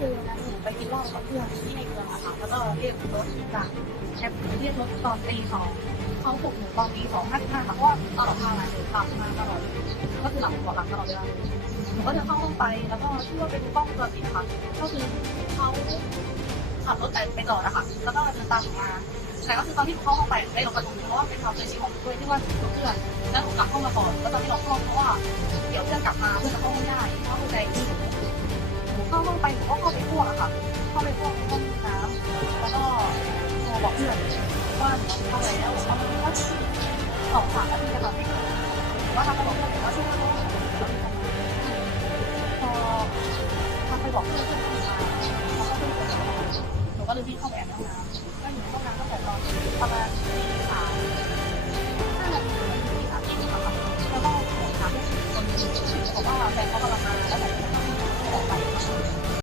เหล้ากับเพื่อนที่ในเมืองอะค่ะ แล้วก็เรียกรถจากแคปเรียกรถตอนตีสองเขาปลุกหนูตอนตีสองห้าสิบห้าค่ะเพราะว่าตลอดทางอะหนูหลับมาตลอดก็คือหลับหัวหลับตลอดเวลาหนูก็จะเข้าห้องไปแล้วก็ชื่อว่าเป็นกล้องวงจรปิดค่ะก็คือเขาขับรถไปไปจอดอะคะแล้วก็เดินตามหนูมาแต่ก็คือตอนที่หนูเข้าห้องไปได้ล็อกประตูเพราะว่าเป็นความเคยชินของหนูด้วยที่ว่าเพื่อนแล้วหนูกลับห้องมาก่อนแล้วตอนที่ล็อกห้องเพราะว่าเดี๋ยวเพื่อนกลับมาเพื่อนจะเข้าไม่ไห้องไปหนูก็เข้าไปพวกอะค่ะ เข้าไปพวกในห้องน้ำแล้วก็โทรบอกเพื่อนว่าหนูเข้าไปแล้วประมาณสักสองสามนาทีอะค่ว่าทางไปบอกเพื่อนว่าช่วยด้วยพอทาไปบอกเพื่อนเพื่อนมาเขาก็เพื่อนหนูก็เลยวิ่งเข้าไปอาน้ำก็อยู่ห้องน้ำตั้งแต่ตอนประมาณตีสามห้านาทีตีสามเองค่ะแล้วก็ถามคนที่บอกว่าแฟนเขากำลังมา